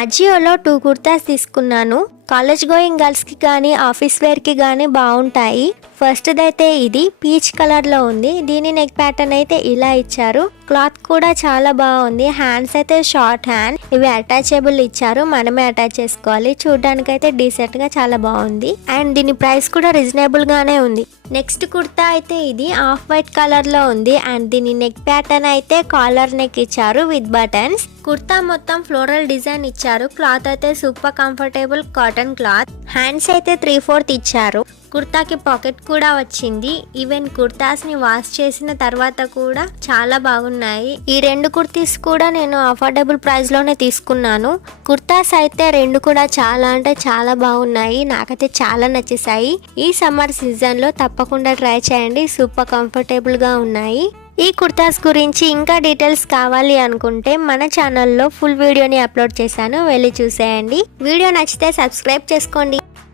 అజియోలో 2 కుర్తాస్ తీసుకున్నాను. College going గర్ల్స్కి కానీ ఆఫీస్ వేర్కి కానీ బాగుంటాయి. ఫస్ట్ది అయితే ఇది పీచ్ కలర్లో ఉంది. దీని నెక్ ప్యాటర్న్ అయితే ఇలా ఇచ్చారు. క్లాత్ కూడా చాలా బాగుంది. హ్యాండ్స్ అయితే షార్ట్ హ్యాండ్, ఇవి అటాచబుల్ ఇచ్చారు, మనమే అటాచ్ చేసుకోవాలి. చూడడానికి అయితే డీసెంట్ గా చాలా బాగుంది అండ్ దీని ప్రైస్ కూడా రీజనబుల్ గానే ఉంది. నెక్స్ట్ కుర్తా అయితే ఇది ఆఫ్ వైట్ కలర్ లో ఉంది అండ్ దీని నెక్ ప్యాటర్న్ అయితే కాలర్ నెక్ ఇచ్చారు విత్ బటన్స్. కుర్తా మొత్తం ఫ్లోరల్ డిజైన్ ఇచ్చారు. క్లాత్ అయితే super comfortable cotton cloth. Hands అయితే 3/4 ఇచ్చారు. కుర్తాకి పాకెట్ కూడా వచ్చింది. ఈవెన్ కుర్తాస్ ని వాష్ చేసిన తర్వాత కూడా చాలా బాగున్నాయి. ఈ 2 కుర్తీస్ కూడా నేను అఫోర్డబుల్ ప్రైస్ లోనే తీసుకున్నాను. కుర్తాస్ అయితే 2 కూడా చాలా అంటే చాలా బాగున్నాయి. నాకైతే చాలా నచ్చేసాయి. ఈ సమ్మర్ సీజన్ లో తప్పకుండా ట్రై చేయండి. సూపర్ కంఫర్టబుల్ గా ఉన్నాయి. ఈ కుర్తాస్ గురించి ఇంకా డీటెయిల్స్ కావాలి అనుకుంటే మన ఛానల్లో ఫుల్ వీడియోని అప్లోడ్ చేశాను, వెళ్ళి చూసేయండి. వీడియో నచ్చితే సబ్స్క్రైబ్ చేసుకోండి.